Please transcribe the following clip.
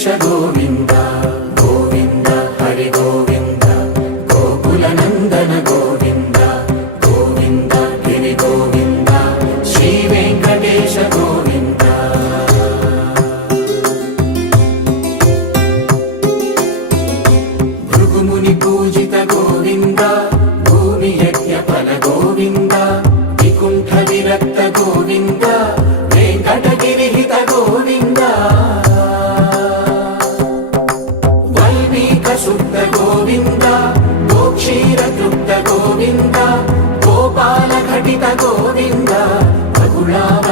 वेङ्कटेश गोविन्द गोविन्द हरि गोविन्द गोकुलनन्दन गोविन्द गोविन्द गिरि गोविन्द श्री वेङ्कटेश गोविन्द भृगुमुनि पूजित गोविन्द भूमि यज्ञफल गोविन्द विकुण्ठ विरक्त गोविन्द वेङ्कटगिरिहित गोविन्द वल्मीकसुप्त गोविन्द गोक्षीरतृप्त गोविन्द गोपालघटित गोविन्द बकुलाव